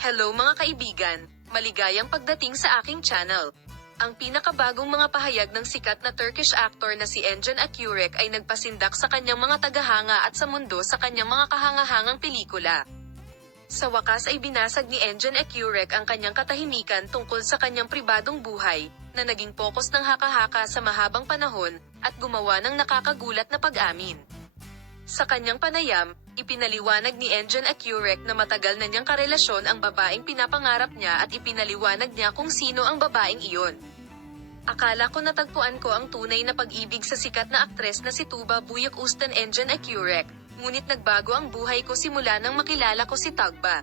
Hello mga kaibigan, maligayang pagdating sa aking channel. Ang pinakabagong mga pahayag ng sikat na Turkish actor na si Engin Akyurek ay nagpasindak sa kanyang mga tagahanga at sa mundo sa kanyang mga kahangahangang pelikula. Sa wakas ay binasag ni Engin Akyurek ang kanyang katahimikan tungkol sa kanyang pribadong buhay, na naging pokus ng haka-haka sa mahabang panahon, at gumawa ng nakakagulat na pag-amin. Sa kanyang panayam, ipinaliwanag ni Engin Akyurek na matagal na niyang karelasyon ang babaeng pinapangarap niya at ipinaliwanag niya kung sino ang babaeng iyon. Akala ko natagpuan ko ang tunay na pag-ibig sa sikat na aktres na si Tuba Büyüküstün Engin Akyurek, ngunit nagbago ang buhay ko simula nang makilala ko si Tugba.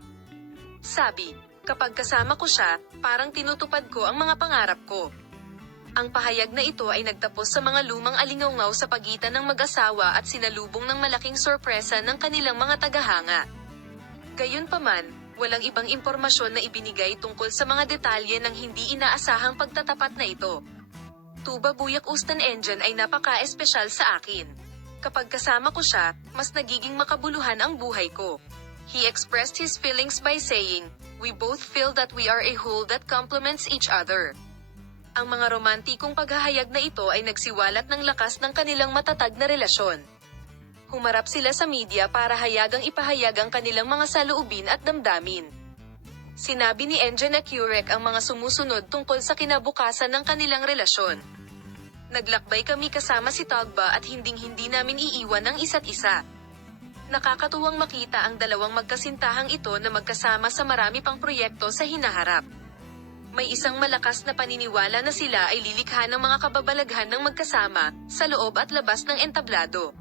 Sabi, kapag kasama ko siya, parang tinutupad ko ang mga pangarap ko. Ang pahayag na ito ay nagtapos sa mga lumang alingawngaw sa pagitan ng mag-asawa at sinalubong ng malaking sorpresa ng kanilang mga tagahanga. Gayunpaman, walang ibang impormasyon na ibinigay tungkol sa mga detalye ng hindi inaasahang pagtatapat na ito. Tuba Büyüküstün Engin ay napaka-espesyal sa akin. Kapag kasama ko siya, mas nagiging makabuluhan ang buhay ko. He expressed his feelings by saying, "We both feel that we are a whole that complements each other." Ang mga romantikong paghahayag na ito ay nagsiwalat ng lakas ng kanilang matatag na relasyon. Humarap sila sa media para hayagang ipahayag ang kanilang mga saloobin at damdamin. Sinabi ni Engin Akyurek ang mga sumusunod tungkol sa kinabukasan ng kanilang relasyon. Naglakbay kami kasama si Tugba at hinding-hindi namin iiwan ang isa't isa. Nakakatuwang makita ang dalawang magkasintahang ito na magkasama sa marami pang proyekto sa hinaharap. May isang malakas na paniniwala na sila ay lilikha ng mga kababalaghan ng magkasama, sa loob at labas ng entablado.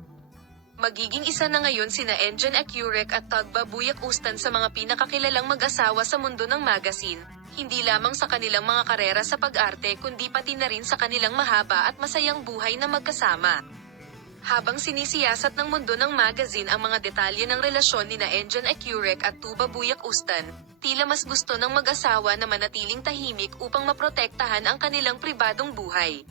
Magiging isa na ngayon sina Engin Akyurek at Tugba Büyüküstün sa mga pinakakilalang mag-asawa sa mundo ng magazine, hindi lamang sa kanilang mga karera sa pag-arte kundi pati na rin sa kanilang mahaba at masayang buhay na magkasama. Habang sinisiyasat ng mundo ng magazine ang mga detalye ng relasyon nina Engin Akyurek at Tuba Büyüküstün, tila mas gusto ng mag-asawa na manatiling tahimik upang maprotektahan ang kanilang pribadong buhay.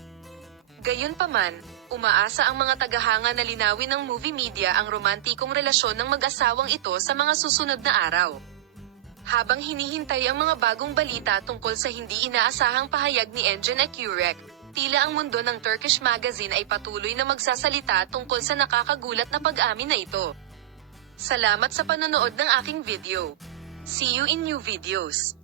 Gayunpaman, umaasa ang mga tagahanga na linawin ng movie media ang romantikong relasyon ng mag-asawang ito sa mga susunod na araw. Habang hinihintay ang mga bagong balita tungkol sa hindi inaasahang pahayag ni Engin Akyurek, tila ang mundo ng Turkish magazine ay patuloy na magsasalita tungkol sa nakakagulat na pag-amin na ito. Salamat sa panonood ng aking video. See you in new videos.